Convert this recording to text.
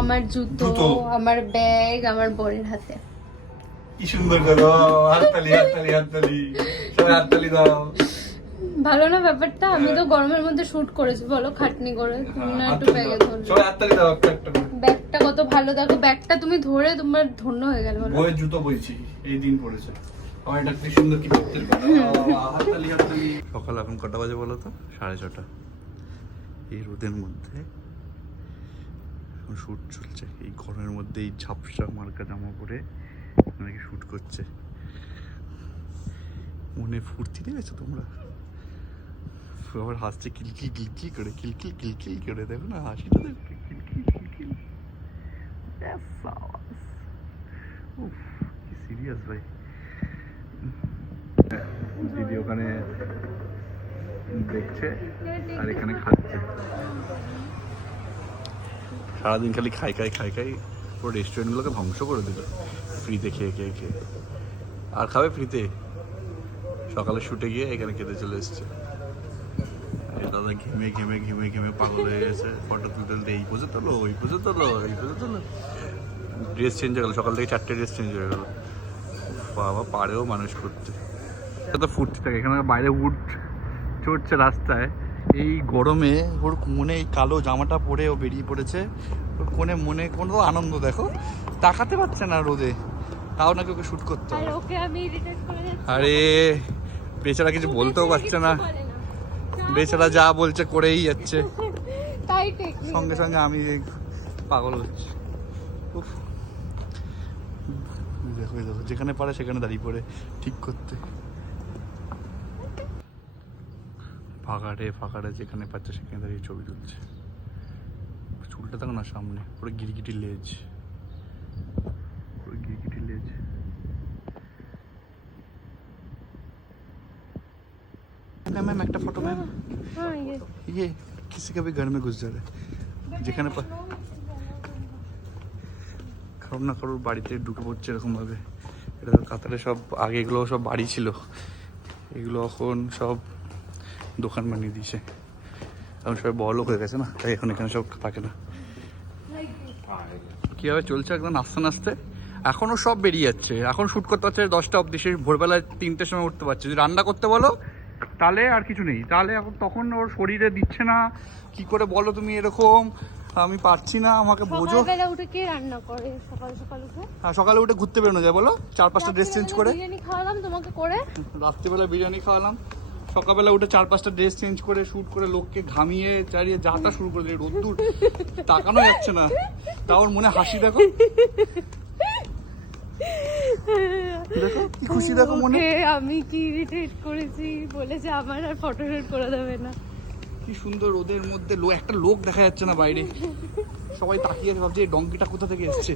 আমার জুতো, আমার ব্যাগ আমার বরের হাতে। কি সুন্দর করো, হাততালি হাততালি হাততালি, সবাই হাততালি দাও। ভালো না ব্যাপারটা? আমি তো গরমের মধ্যে শুট করেছি, বলো, খাটনি করে। তুমি না একটু ব্যাগে ধরো, সবাই হাততালি দাও একটা একটা করে। ব্যাগটা কত ভালো, দেখো ব্যাগটা তুমি ধরে তোমার ধন্য হয়ে গেল। বলো, বইয়ের জুতো বইছি, এই দিন পড়েছে। আমার এটা কি সুন্দর, কি দেখতে হাততালি হাততালি। সকাল এখন কটা বাজে বলো তো? 6:30। এই রোদের মধ্যে এখন শুট চলছে, এই গরমের মধ্যে এই ঝাপসা মার্কা জামা পরে নাকি শুট করছে। মনে ফুর্তি দিয়েছো তোমরা? আবার হাসছে কিলকিল কিলকিল করে, কিলকিল কিলকিল করে, দেখো না হাসিটা, দেখো কিলকিল কিলকিল। উফ, কি সিরিয়াস ভাই। দিদি ওখানে দেখছে আর এখানে খাচ্ছে। সারাদিন খালি খাই খাই খাই খাই, পুরো রেস্টুরেন্টগুলোকে ধ্বংস করে দিল ফ্রিতে খেয়ে খেয়ে খেয়ে। আর খাবে ফ্রিতে? সকালে শুটে গিয়ে এখানে খেতে চলে এসছে। দাদা ঘেমে ঘেমে ঘেমে ঘেমে পাগল হয়ে গেছে, ফটো তুলতে তুলতে এই পোজে তোলো, ওই পোজে তোলো, এই পোজে তোলো। ড্রেস চেঞ্জ হয়ে গেল, সকাল থেকে 4টে ড্রেস চেঞ্জ হয়ে গেল। বাবা পারেও মানুষ করতে, তো ফুটতে থাকে। এখানে বাইরে উড চড়ছে রাস্তায়, এই গরমে ওর মনে এই কালো জামাটা পরে ও বেরিয়ে পড়েছে। ওর কোনে মনে কোনো আনন্দ, দেখো তাকাতে পারছে না রোদে, তাও নাকি ওকে শুট করতে হবে। আরে বেচারা কিছু বলতেও পারছে না, বেচারা যা বলছে করেই যাচ্ছে। সঙ্গে সঙ্গে আমি পাগল হচ্ছি। উফ, দেখো দেখো, যেখানে পারে সেখানে দাঁড়িয়ে পড়ে ঠিক করতে। ফাঁকাটে ফাঁকাটে যেখানে পাচ্ছে সেখানে দাঁড়িয়ে ছবি তুলছে। চুলটা দেখো না সামনে, পুরো গিরগিটি লেজ, পুরো গিরগিটি লেজ। मैम একটা ফটো ম্যাম, ये किसी का भी घर में घुस जा रहा है, যেখানে কারোর না কারোর বাড়িতে ঢুকে পড়ছে এরকম ভাবে। এটা কাতারে সব আগে এগুলো সব বাড়ি ছিল, এগুলো এখন সব দোকান বানিয়ে দিয়েছে। এখন সবাই বড়লোক হয়ে গেছে না, তাই এখন এখানে সব থাকে না। কীভাবে চলছে একদম আস্তে আস্তে। এখনও সব বেরিয়ে যাচ্ছে, এখন শ্যুট করতে পারছে 10টা অবধি, সেই ভোরবেলায় 3টের সময় উঠতে পারছে। যদি রান্না করতে বলো তাহলে আর কিছু নেই, তাহলে এখন তখন ওর শরীরে দিচ্ছে না। কি করে বলো তুমি এরকম? আমি পারছি না, আমাকে বোঝো। সকালবেলা উঠে কে রান্না করে? সকাল সকাল উঠে, হ্যাঁ সকালে উঠে ঘুরতে বেরোনো যায় বলো, 4-5টা ড্রেস চেঞ্জ করে। বিরিয়ানি খাওয়ালাম তোমাকে করে, রাত্রিবেলা বিরিয়ানি খাওয়ালাম, সকালবেলা উঠে 4-5টা ড্রেস চেঞ্জ করে শুট করে লোককে ঘামিয়ে চারিয়ে যাতা শুরু করে দিল। রোদ্দুর তাকানো যাচ্ছে না, তাও ওর মনে হাসি, দেখো দেখো কি খুশি, দেখো মনে। আমি কি ইরিটেট করেছি বলেছে আমার আর ফটো শুট করে দেবে না। কি সুন্দর রোদের মধ্যে একটা লোক দেখা যাচ্ছে না বাইরে, সবাই তাকিয়ে ভাবছে এই ডঙ্কিটা কোথা থেকে এসছে।